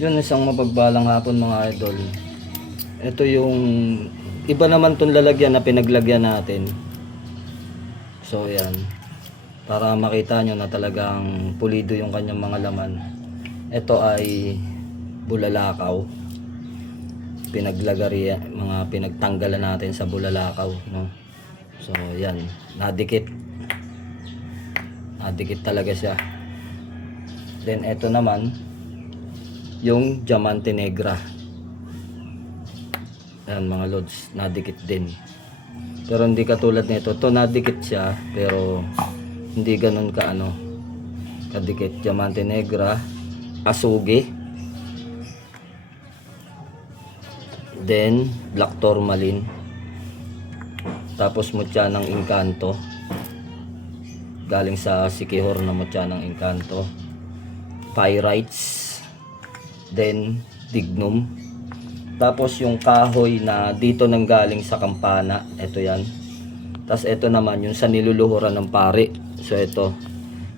Yun, isang mapagbalang hapon mga idol. Ito yung iba naman tong lalagyan na pinaglagyan natin. So yan, para makita nyo na talagang pulido yung kanyang mga laman. Ito ay bulalakaw. Pinaglagari, mga pinagtanggalan natin sa bulalakaw, no? So yan, nadikit. Nadikit talaga siya. Then ito naman yung Diamante Negra. Ayan mga lods, nadikit din. Pero hindi katulad nito. Ito nadikit siya, pero hindi ganun ka kadikit. Diamante Negra, Asugi, then Black Tourmaline, tapos mutya ng Encanto, galing sa Sikihor na mutya ng Encanto, Pyrites, then Dignum. Tapos yung kahoy na dito nang galing sa Kampana, ito yan. Tapos ito naman yung sa niluluhuran ng pare. So ito,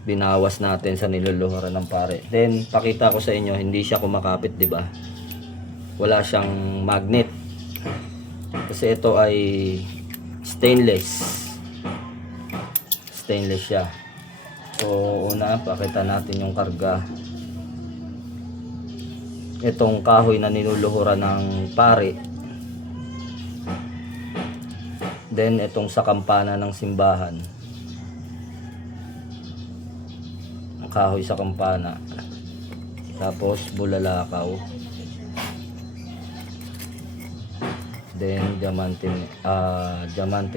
binawas natin sa niluluhuran ng pare. Then pakita ko sa inyo, hindi siya kumakapit, di ba? Wala siyang magnet. Kasi ito ay stainless. Stainless siya. So una, pakita natin yung karga. Itong kahoy na niluluhuran ng pare. Then itong sa kampana ng simbahan. Ang kahoy sa kampana. Tapos bulalakaw. Then Diamante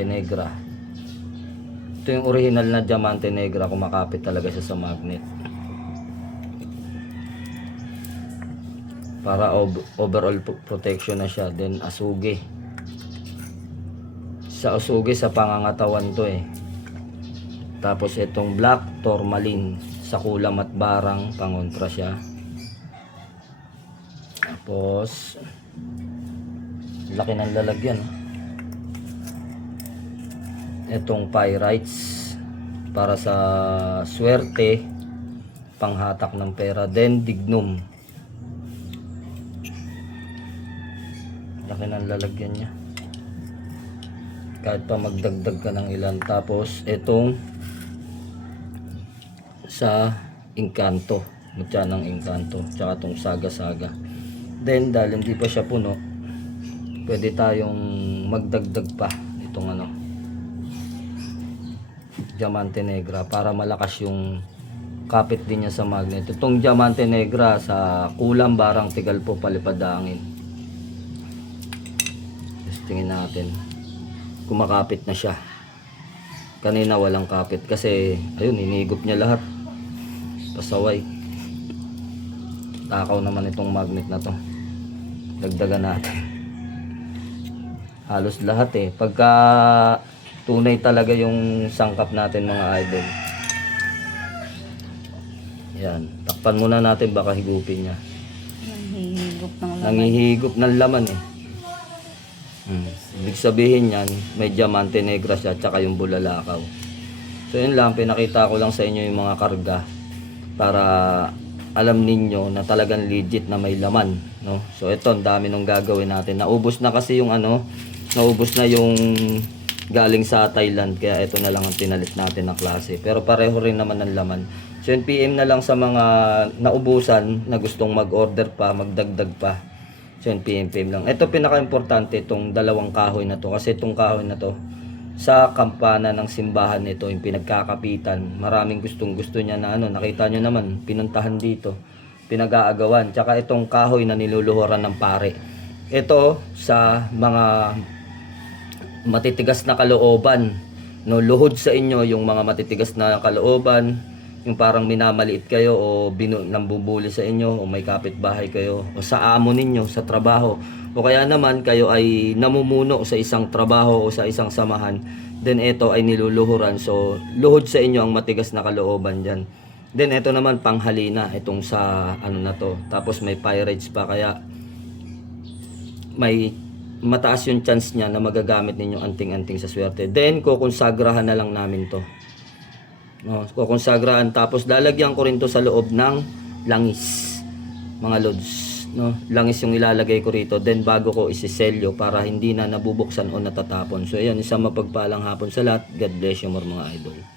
Negra. Ito yung original na Diamante Negra, kumakapit talaga siya sa magnet. Para overall protection na siya. Then Asugi. Sa Asugi, sa pangangatawan to eh. Tapos itong Black Tourmaline, sa kulam at barang, pangontra siya. Tapos laki ng lalagyan. Itong Pyrites, para sa swerte, panghatak ng pera. Then Dignum, laki ng lalagyan niya, kahit pa magdagdag ka ng ilan. Tapos itong sa Encanto, mutya ng Encanto, tsaka itong Saga-Saga. Then dahil hindi pa siya puno, pwede tayong magdagdag pa itong Diamante Negra, para malakas yung kapit din niya sa magnet. Itong Diamante Negra sa kulam, barang, Tigalpo, Palipadangin. Tingin natin, kumakapit na siya. Kanina walang kapit kasi ayun, hinigop niya lahat, pasaway. Takaw naman itong magnet na to. Dagdagan natin halos lahat eh, pagka tunay talaga yung sangkap natin mga idol. Yan, takpan muna natin, baka higupin niya. Nanghihigop ng laman eh. Ibig sabihin yan, may Diamante Negra siya, tsaka yung bulalakaw. So yun lang, pinakita ko lang sa inyo yung mga karga para alam ninyo na talagang legit na may laman, no? So ito, ang dami nung gagawin natin. Naubos na kasi yung naubos na yung galing sa Thailand, kaya ito na lang ang tinalit natin na klase. Pero pareho rin naman ang laman. So yun, PM na lang sa mga naubusan na gustong mag-order pa, magdagdag pa. So yun, PM lang. Ito pinaka-importante, itong dalawang kahoy na to. Kasi itong kahoy na to, sa kampana ng simbahan nito, yung pinagkakapitan. Maraming gustong-gusto niya na nakita nyo naman, pinuntahan dito. Pinag-aagawan. Tsaka itong kahoy na niluluhuran ng pare. Ito sa mga matitigas na kalooban. No, luhod sa inyo yung mga matitigas na kalooban. Yung parang minamaliit kayo o nambubuli sa inyo, o may kapitbahay kayo, o sa amo ninyo sa trabaho, o kaya naman kayo ay namumuno sa isang trabaho o sa isang samahan, then ito ay niluluhuran. So luhod sa inyo ang matigas na kalooban dyan. Then ito naman panghalina, itong sa na to. Tapos may pyrites pa, kaya may mataas yung chance niya na magagamit ninyo anting-anting sa swerte. Then kukonsagrahan na lang namin to. No, kukonsagraan, tapos lalagyan ko rin to sa loob ng langis, mga lods. no, langis yung ilalagay ko rito, then bago ko isiselyo para hindi na nabubuksan o natatapon. So ayan, isang mapagpalang hapon sa lahat. God bless you more mga idol.